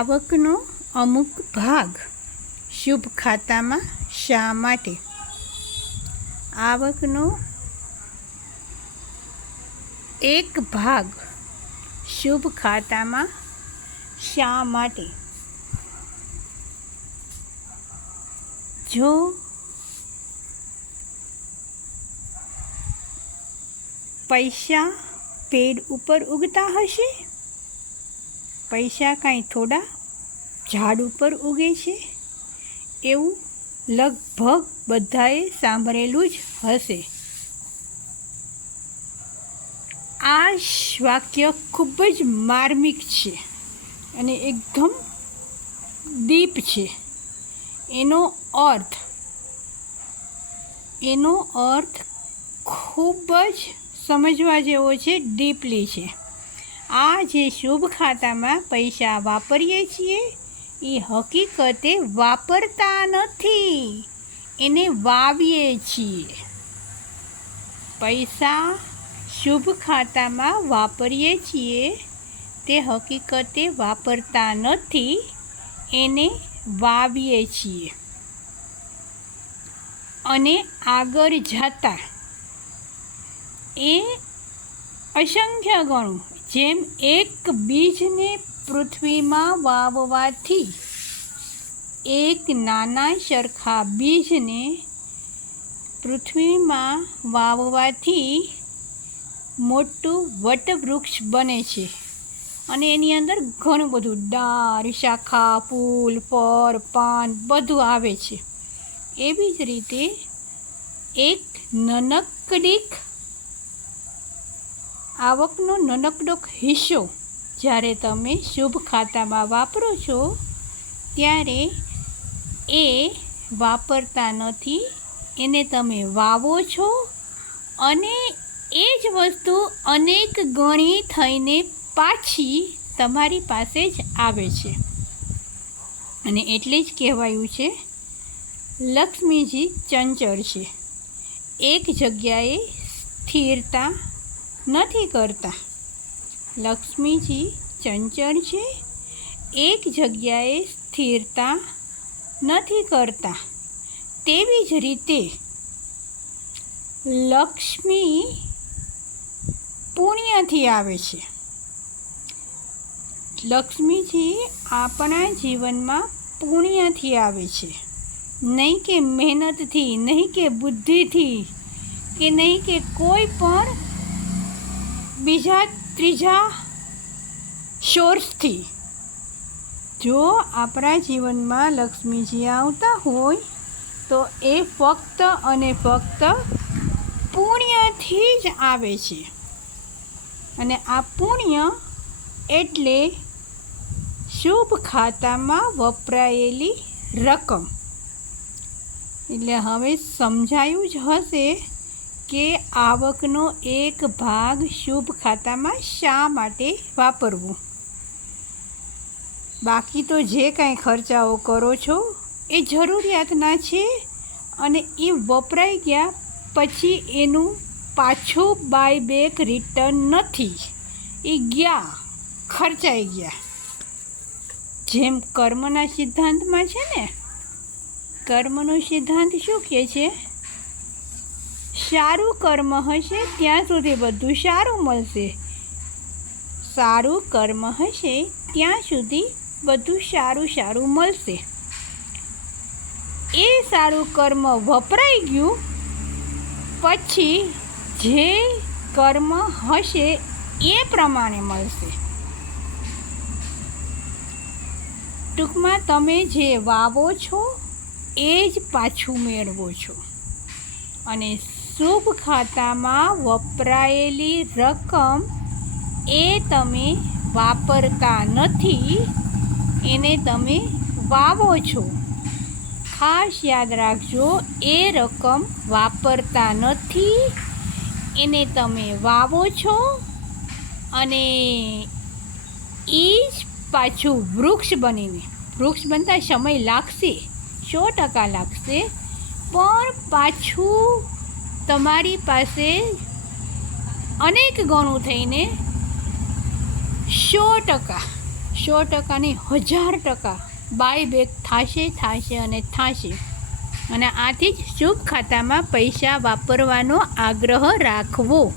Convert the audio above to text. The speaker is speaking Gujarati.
આવકનો અમુક ભાગ શુભ ખાતામાં શા માટે? આવકનો એક ભાગ શુભ ખાતામાં શા માટે? જો પૈસા પેડ ઉપર ઉગતા હશે, પૈસા કાંઈ થોડા ઝાડ ઉપર ઉગે છે, એવું લગભગ બધાએ સાંભળેલું જ હશે. આ વાક્ય ખૂબ જ માર્મિક છે અને એકદમ ડીપ છે. એનો અર્થ ખૂબ જ સમજવા જેવો છે, ડીપલી છે. આ જે શુભ ખાતામાં પૈસા વાપરીએ છીએ એ હકીકતે વાપરતા નથી, એને વાવીએ છીએ. પૈસા શુભ ખાતામાં વાપરીએ છીએ તે હકીકતે વાપરતા નથી, એને વાવીએ છીએ. અને આગળ જતાં એ અસંખ્ય ગણું, જેમ એક બીજને પૃથ્વીમાં વાવવાથી, એક નાના સરખા બીજને પૃથ્વીમાં વાવવાથી મોટું વટવૃક્ષ બને છે અને એની અંદર ઘણું બધું ડાળ, શાખા, ફૂલ, ફળ, પાન બધું આવે છે. એવી જ રીતે એક નાનકડીક આવકનો નાનકડોક હિસ્સો જ્યારે તમે શુભ ખાતામાં વાપરો છો ત્યારે એ વાપરતા નથી, એને તમે વાવો છો અને એ જ વસ્તુ અનેક ગણી થઈને પાછી તમારી પાસે જ આવે છે. અને એટલે જ કહેવાયું છે લક્ષ્મીજી ચંચળ છે, એક જગ્યાએ સ્થિરતા નથી કરતા. લક્ષ્મીજી ચંચળ છે, એક જગ્યાએ સ્થિરતા નથી કરતા. તેવી જ રીતે લક્ષ્મી પુણ્યથી આવે છે. લક્ષ્મીજી આપણા જીવનમાં પુણ્યથી આવે છે, નહીં કે મહેનતથી, નહીં કે બુદ્ધિથી, કે નહીં કે કોઈ પણ બીજા ત્રીજા સોર્સથી. જો આપણા જીવનમાં લક્ષ્મીજી આવતા હોય તો એ ફક્ત અને ફક્ત પુણ્યથી જ આવે છે. અને આ પુણ્ય એટલે શુભ ખાતામાં વપરાયેલી રકમ. એટલે હવે સમજાયું જ હશે કે આવકનો એક ભાગ શુભ ખાતામાં શા માટે વાપરવું. બાકી તો જે કાંઈ ખર્ચાઓ કરો છો એ જરૂરિયાતના છે અને એ વપરાઈ ગયા પછી એનું પાછું બાય બેક રિટર્ન નથી, એ ગયા, ખર્ચાઈ ગયા. જેમ કર્મના સિદ્ધાંતમાં છે ને, કર્મનો સિદ્ધાંત શું કહે છે? સારું કર્મ હશે ત્યાં સુધી બધું સારું મળશે, સારું કર્મ હશે ત્યાં સુધી બધું સારું મળશે. એ સારું કર્મ વપરાઈ ગયું પછી જે કર્મ હશે એ પ્રમાણે મળશે. ટૂંકમાં તમે જે વાવો છો એ જ પાછું મેળવો છો. અને શુભ ખાતામાં વપરાયેલી રકમ એ તમે વાપરતા નથી, એને તમે વાવો છો. ખાસ યાદ રાખજો, એ રકમ વાપરતા નથી, એને તમે વાવો છો અને એ જ પાછું વૃક્ષ બનતા સમય લાગશે, 100% લાગશે, પણ પાછું તમારી પાસે અનેક ગણું થઈને 100% 100%ની 1000% બાયબેક થશે અને થશે. અને આથી જ શુભ ખાતામાં પૈસા વાપરવાનો આગ્રહ રાખવો.